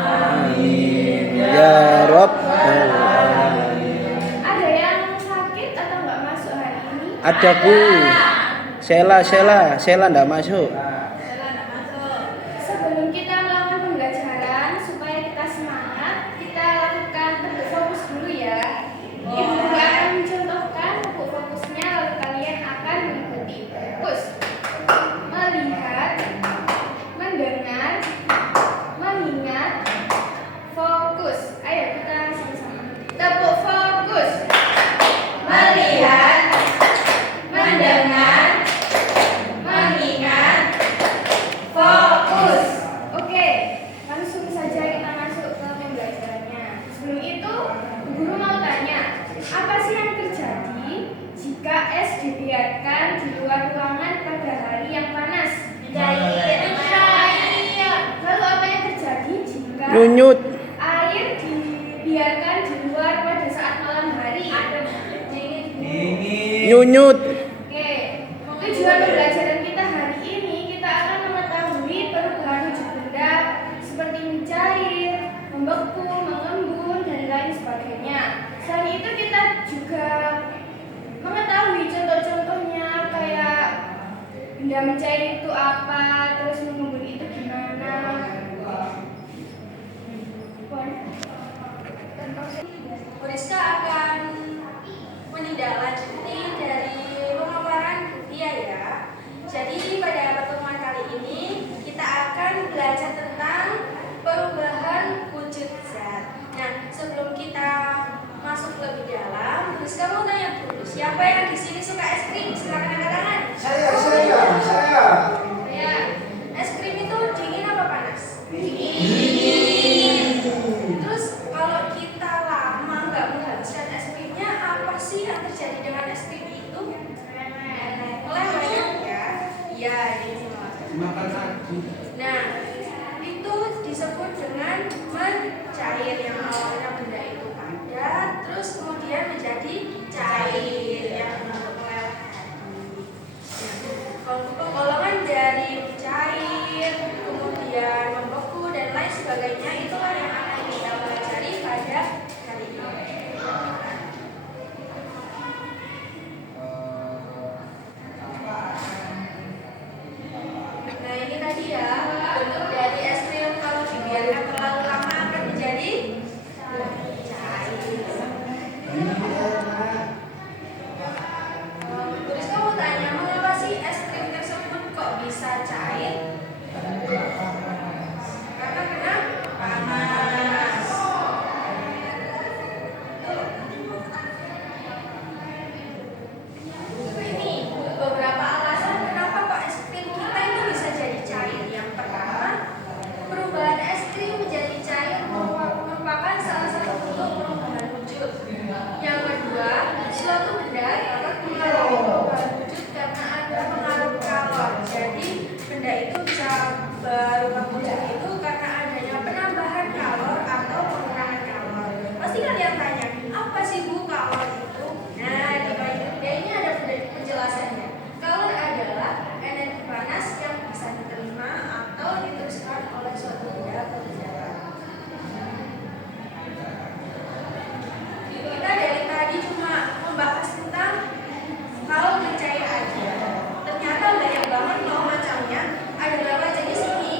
Amin ya Rabbal alamin. Ada yang sakit atau nggak masuk hari ini? Ada Bu. Sela ndak masuk. Sebelum kita melakukan pembelajaran, supaya kita semangat, kita lakukan bentuk fokus dulu ya. Ibu akan mencontohkan bentuk fokusnya, lalu kalian akan mengikuti. Fokus. Melihat, mendengar, mengingat, fokus. Ayo kita sama-sama. Tepuk fokus. Melihat, mendengar, mengingat, fokus. Oke, langsung saja kita masuk ke pembelajarannya. Sebelum itu, guru mau tanya, apa sih yang terjadi jika es dibiarkan di luar ruangan pada hari yang panas? Mencair. Lalu apa yang terjadi jika Nyunyut. air dibiarkan di luar pada saat malam hari? Nyunyut. Oke, tujuan pembelajaran kita hari ini kita akan mengetahui perubahan wujud benda seperti mencair, membeku, mengembun, dan lain sebagainya. Selain itu kita juga mengetahui contoh-contohnya kayak benda mencair itu apa, terus mengembun itu gimana. Bu Rizka akan menindaklanjuti dari pemaparan Bu Tia ya. Jadi pada pertemuan kali ini kita akan belajar tentang perubahan wujud zat. Nah, sebelum kita masuk lebih dalam, Bu Rizka mau tanya dulu, siapa yang di sini suka es krim? Silakan angkat tangan. Saya. Ya, es krim itu dingin apa panas? Dingin. Terus kalau kita lama nggak menghabiskan es krimnya, apa sih yang terjadi dengan es krim itu? Meleleh ya. Iya, ini Makan lagi. Nah, itu disebut dengan mencair, yang awalnya benda itu padat, terus kemudian menjadi cair yang meleleh. Golongan dari cair, kemudian membeku dan lain sebagainya itulah yang akan kita pelajari pada hari ini. Nah, ini tadi ya bentuk dari es krim kalau dibiarkan terlalu lama akan menjadi cair. Terus kamu tanya, mengapa sih es krim tersebut kok bisa cair? Karena kena panas. Ini beberapa alasan kenapa kok es krim kita itu bisa jadi cair. Yang pertama, perubahan es krim menjadi cair merupakan salah satu bentuk perubahan wujud. Yang kedua, suatu benda dapat mengalami perubahan wujud karena ada pengaruh kalor. Jadi benda itu bisa berubah wujud itu karena adanya penambahan kalor atau pengurangan kalor. Pasti kalian tanya, apa sih Bu kalor itu? Nah, di balik video ini ada penjelasannya. Kalor adalah energi panas yang bisa diterima atau diteruskan oleh suatu benda ke benda. Kita dari tadi cuma membahas tentang kalau mencair aja. Ternyata banyak banget loh macamnya. Ada berapa jenis ini?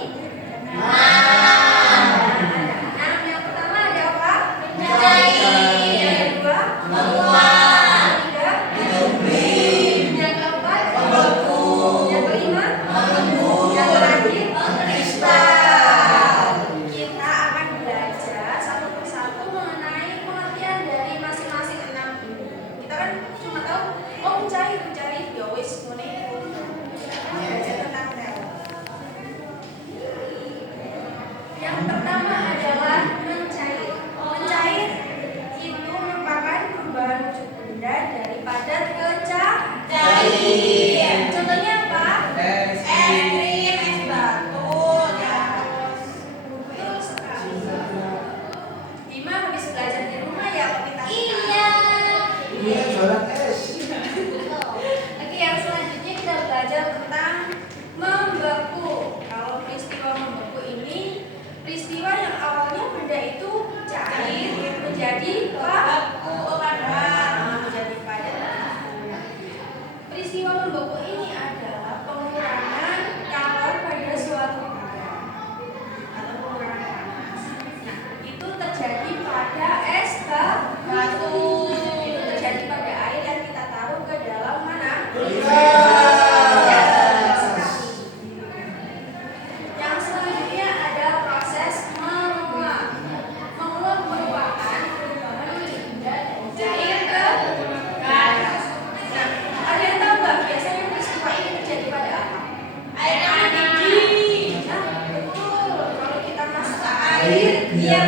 Iya,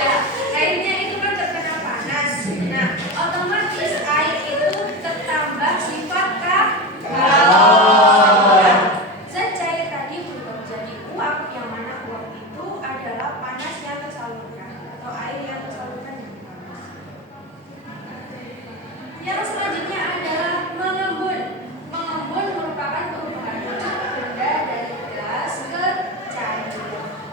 ya, airnya itu kan terkena panas. Nah, otomatis air itu tertambah sifat kalor. Zat cair tadi berubah menjadi uap, yang mana uap itu adalah panas yang tersalurkan atau air yang tersalurkan yang panas. Yang selanjutnya adalah mengembun. Mengembun merupakan perubahan wujud benda dari gas ke cair.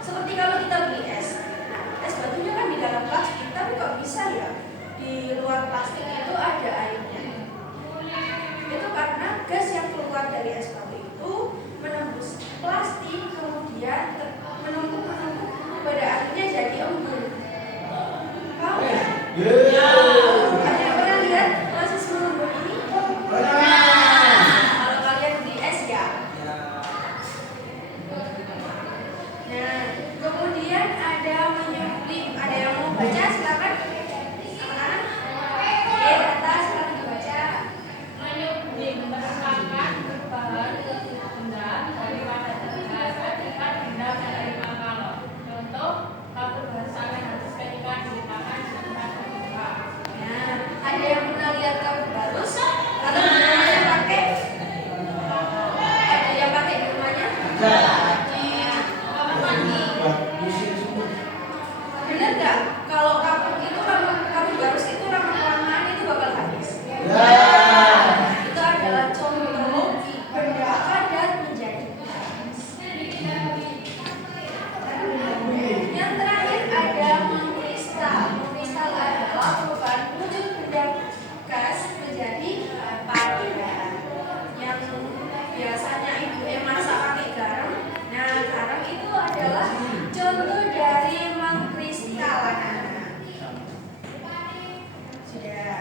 Seperti kalau kita beli es. Nah, es batunya kan di dalam plastik, tapi kok bisa ya di luar plastik itu ada airnya? Itu karena gas yang keluar dari es batu itu menembus plastik, kemudian menumpuk pada akhirnya jadi embun. Paham ya? Ada yang pernah lihat proses mengembun ini? Kalau kalian beli es ya. Nah, kemudian ada menyuplin. Ada yang mau baca? Silakan. Anak-anak. Oke, Tata silakan dibaca. Menyublim merupakan perubahan wujud benda daripada gas akibat benda menerima kalor. Contoh, kabel basah yang habis ketika diletakkan di tempat terbuka. Nah, ada yang pernah lihat kabel barus? Atau di rumahnya pakai? Ada yang pakai di rumahnya? Bener nggak? Kalau kabel itu kabel barus itu lama-kelamaan itu bakal habis. Itu adalah contoh benda padat menjadi panas. Yang terakhir ada mengkristal. Mengkristal adalah perubahan wujud benda gas menjadi padat. Yang biasanya ibu masak pakai garam. Nah, garam itu adalah contoh dari mengkristal, anak-anak. Sudah.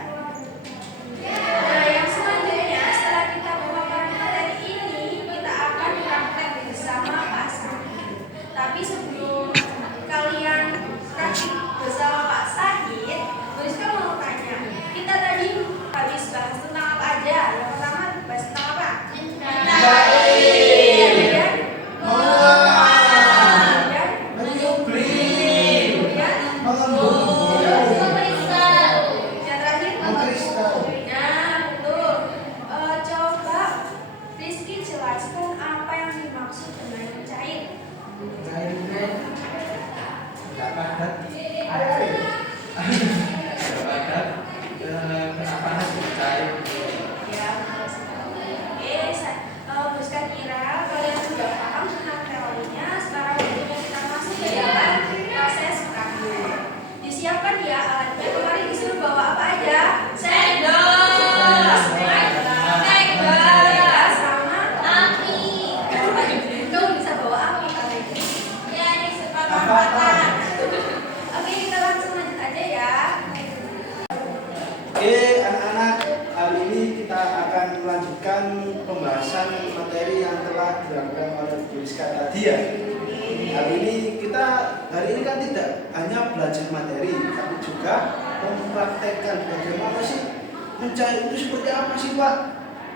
Nah, yang selanjutnya setelah kita memakan materi ini, kita akan praktek bersama Pak Sahid. Tapi sebelum kalian praktik bersama Pak Sahid, Rizka mau tanya, kita tadi habis bahas tentang apa aja? Yang pertama bahas tentang apa? Kemudian yang terakhir Nah, betul. Coba Rizky jelaskan apa yang dimaksud dengan cair. Ya, betul sekali. Rizka kira kalian sudah paham tentang teorinya. Sekarang waktunya kita masuk ke dalam proses praktik. Disiapkan ya alatnya. Kemarin disuruh bawa apa aja? Sendok, sama api. Kamu bisa bawa api kali ini. Ya, ini sepatah-patah. Oke, kita langsung lanjut aja ya. Oke, anak-anak, kali ini kita akan melanjutkan pembahasan materi yang telah dilakukan oleh Bu Rizka tadi ya. Hari ini kan tidak hanya belajar materi, tapi juga mempraktekkan bagaimana sih mencari itu seperti apa sih Pak?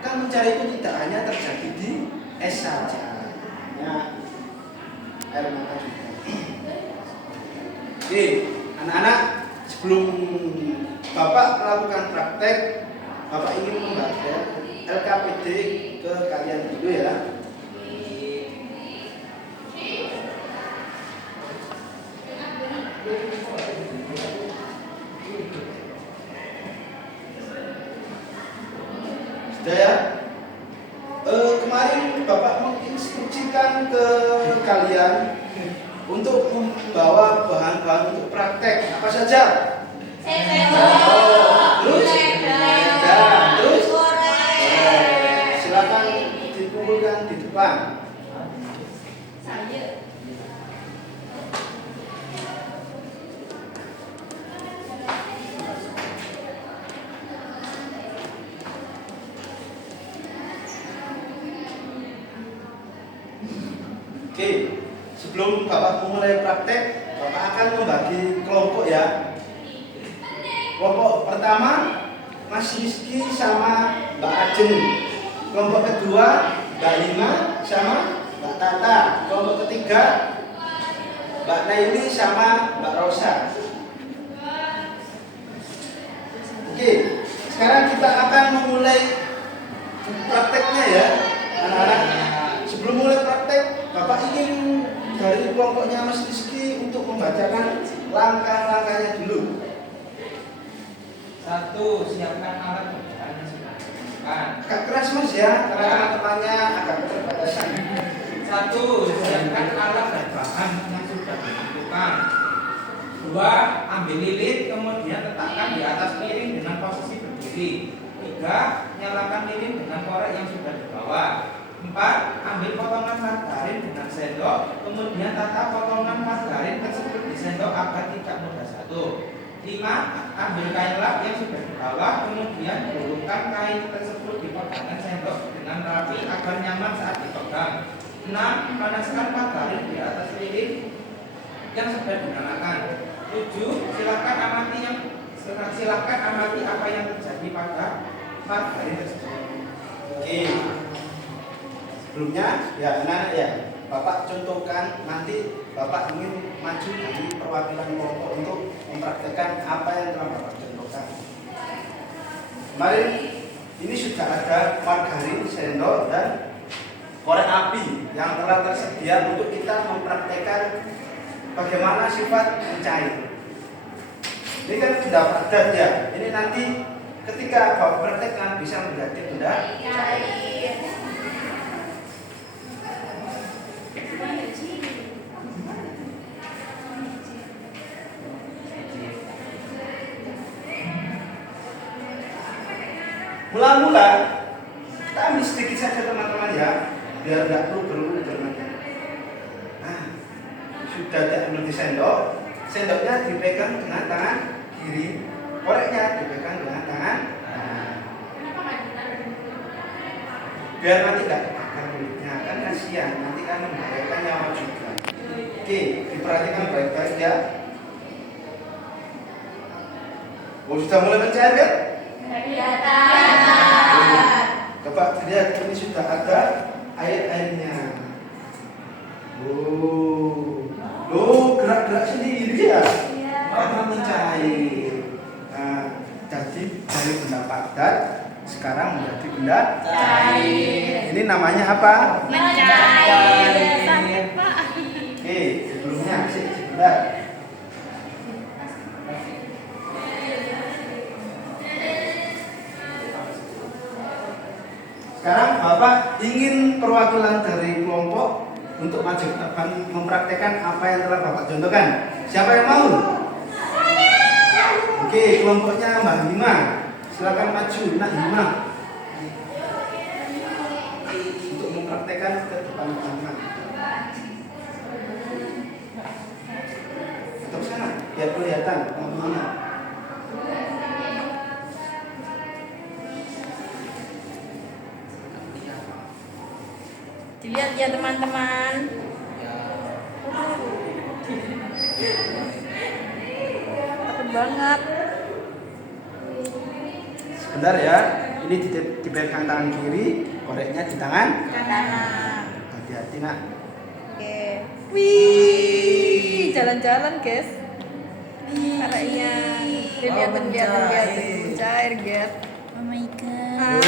Kan mencari itu tidak hanya terjadi di es saja, hanya air mata juga. Oke, anak-anak, sebelum Bapak melakukan praktek, Bapak ingin membaca LKPD ke kalian dulu ya. Sudah ya? Kemarin Bapak menginstruksikan ke kalian untuk membawa bahan-bahan untuk praktek apa saja? Terus? Terus? Silakan dikumpulkan di depan. Oke, sebelum Bapak memulai praktek, Bapak akan membagi kelompok ya. Kelompok pertama Mas Rizky sama Mbak Ajeng. Kelompok kedua Mbak Lina sama Mbak Tata. Kelompok ketiga Mbak Naili sama Mbak Rosa. Oke, sekarang kita akan memulai prakteknya ya, anak-anak. Sebelum mulai praktek, Bapak ingin dari kelompoknya Mas Rizky untuk membacakan langkah-langkahnya dulu. 1. Siapkan alat bacaan yang sudah ditentukan. Agak keras Mas ya, karena teman-temannya agak keterbatasan. 1. Siapkan alat bacaan yang sudah ditentukan. 2. Ambil lilin kemudian letakkan di atas piring dengan posisi berdiri. 3. Nyalakan lilin dengan korek yang sudah dibawa. 4. Ambil potongan margarin dengan sendok, kemudian tata potongan margarin tersebut di sendok agar tidak mudah jatuh. 5. Ambil kain lap yang sudah dibawa, kemudian gulungkan kain tersebut di pegangan sendok dengan rapi agar nyaman saat dipegang. 6. Panaskan margarin di atas lilin yang sudah dinyalakan. 7. Silakan amati apa yang terjadi pada margarin tersebut. Oke. Sebelumnya ya anak-anak ya, Bapak contohkan nanti Bapak ingin maju dari perwakilan kelompok untuk mempraktekkan apa yang telah Bapak contohkan. Kemarin ini sudah ada margarin, sendok dan korek api yang telah tersedia untuk kita mempraktekkan bagaimana sifat mencair. Ini kan benda padat ya. Ini nanti ketika Bapak praktekkan bisa menjadi benda cair. Mula-mula kita ambil sedikit saja teman-teman ya, biar nggak perlu berulang nanti. Nah, sudah diambil di sendok, sendoknya dipegang dengan tangan kiri, koreknya dipegang dengan tangan kanan. Biar nanti nggak terbakar mulutnya, kan kasihan, nanti kan membahayakan nyawa juga. Oke, diperhatikan baik-baik ya. Oh, sudah mulai mencair kan? Coba lihat, ini sudah ada air-airnya. Gerak-gerak sendiri ya, karena mencair. Nah, jadi dari benda padat sekarang menjadi benda cair. Ini namanya apa? Mencair. Sakit, Pak. Oke, sebelumnya sebentar. Sekarang Bapak ingin perwakilan dari kelompok untuk maju ke depan mempraktekkan apa yang telah Bapak contohkan. Siapa yang mau? Oke, kelompoknya Mbak Hima. Silakan maju, Nak Hima. Untuk mempraktekkan ke depan teman-teman. Untuk sana, biar kelihatan teman-teman. Dilihat ya teman-teman. Takut banget. Sebentar ya, ini dipegang tangan kiri, koreknya di tangan Kanan. hati-hati nak. Oke. Wih, jalan-jalan guys. Caranya lihat cair guys. Oh my god.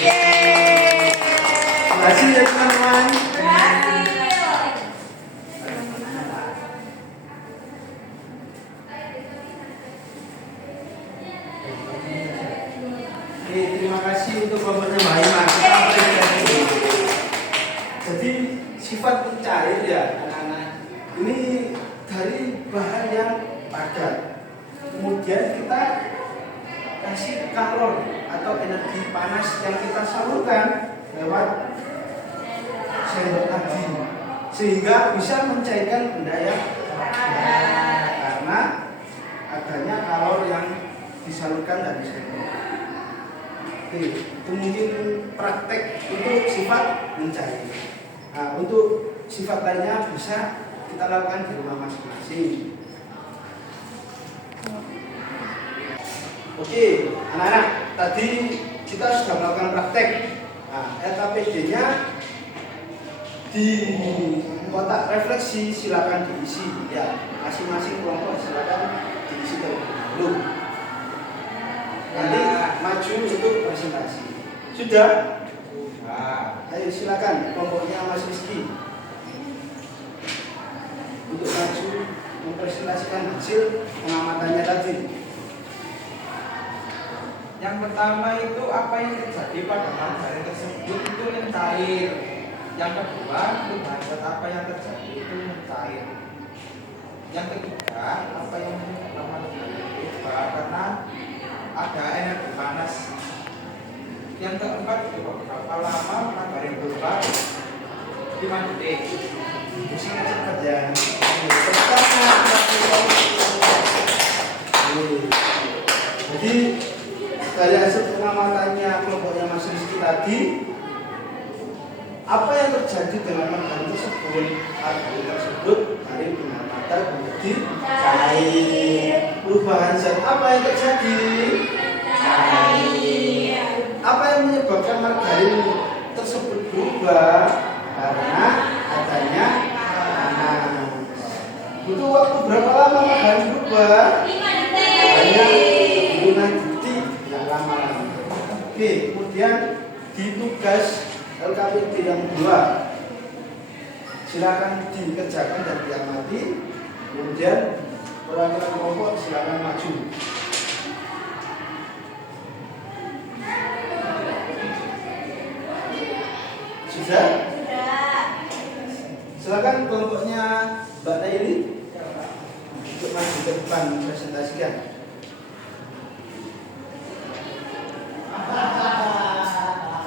Yeay. Terima kasih ya teman-teman. Oke, terima kasih untuk kelompoknya Mbak Hima. Kita apresiasi. Jadi sifat pencair ya anak-anak, ini dari bahan yang padat. Kemudian kita kasih kalor atau energi panas yang kita salurkan lewat sendok tadi, sehingga bisa mencairkan benda yang padat karena adanya kalor yang disalurkan dari sendok. Oke, itu mungkin praktek untuk sifat mencair. Nah, untuk sifat lainnya bisa kita lakukan di rumah masing-masing. Oke, anak-anak, tadi kita sudah melakukan praktek. Nah, LKPD-nya Di kotak refleksi silakan diisi ya, masing-masing kelompok silakan diisi terlebih dahulu. Nanti maju untuk presentasi. Sudah? Ayo silakan kelompoknya Mas Rizky untuk maju mempresentasikan hasil pengamatannya tadi. Yang pertama itu apa yang terjadi pada materi tersebut itu mencair. Yang kedua, perubahan zat apa yang terjadi itu mencair. Yang ketiga, apa yang menyebabkan materi berubah karena ada energi panas. Yang keempat, berapa lama materi berubah 5 detik. Musiknya cepat ya. Jadi dari hasil pengamatannya kelompoknya Mas Rizky tadi, apa yang terjadi dengan margarin tersebut? Margarin tersebut dari pengamatan menjadi cair. Perubahan zat apa yang terjadi? Cair. Apa yang menyebabkan margarin tersebut berubah? Karena adanya panas. Butuh waktu berapa lama margarin berubah? 5 detik. Hanya 5 detik, tidak lama-lama. Oke, kemudian di tugas LKPD yang kedua, silakan dikerjakan dan diamati. Kemudian perwakilan kelompok silakan maju. Sudah? Silakan kelompoknya Mbak Naili untuk maju ke depan presentasikan.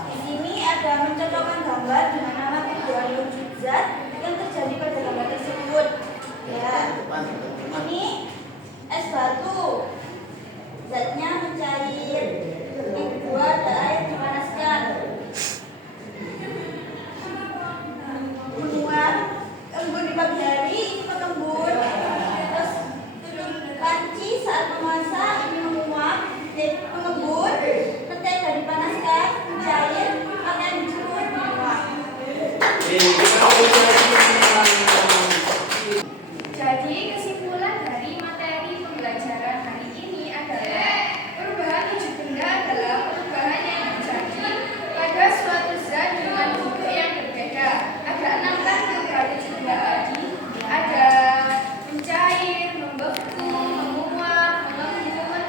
Di sini ada mencocokkan gambar dengan nama tujuan wujud zat yang terjadi pada gambar tersebut. Ya, ini es batu, zatnya mencair. Yang kedua ada air dipanaskan. Menguap, embun di pagi hari ini mengembun. Terus tutup panci saat memasak ini menguap, mengembun. Mentega dipanaskan, mencair, pakaian dijemur, menguap. Jadi kesimpulan dari materi pembelajaran hari ini adalah perubahan wujud benda adalah perubahan yang terjadi pada suatu zat dengan bentuk yang berbeda. Ada 6 kan perubahan wujud benda tadi. Ada mencair, membeku, menguap, mengembun,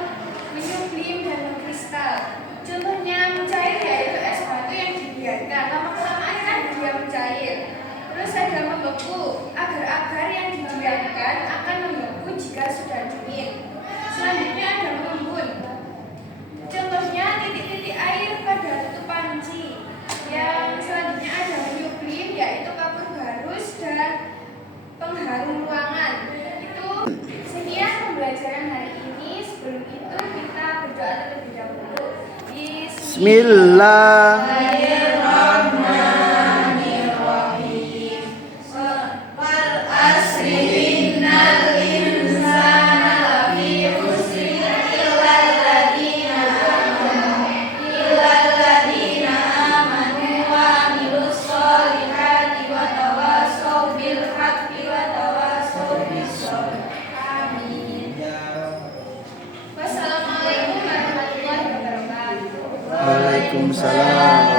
menyublim, dan mengkristal. Contohnya mencair yaitu es batu yang dibiarkan lama-kelamaan kan dia mencair. Terus ada membeku, agar-agar yang didiamkan akan membeku jika sudah dingin. Selanjutnya ada mengembun. Contohnya titik-titik air pada tutup panci. Yang selanjutnya ada menyublim yaitu kapur barus dan pengharum ruangan. Itu sekian pembelajaran hari ini. Sebelum itu kita berdoa terlebih dahulu. Bismillahirrahmanirrahim. Wal asri innal insana lafi khusrin illal ladzina amanu wa amilus solihati wa tawasaw bil haqqi wa tawasaw bis sabr. Amin. Wassalamualaikum warahmatullahi wabarakatuh. Waalaikumsalam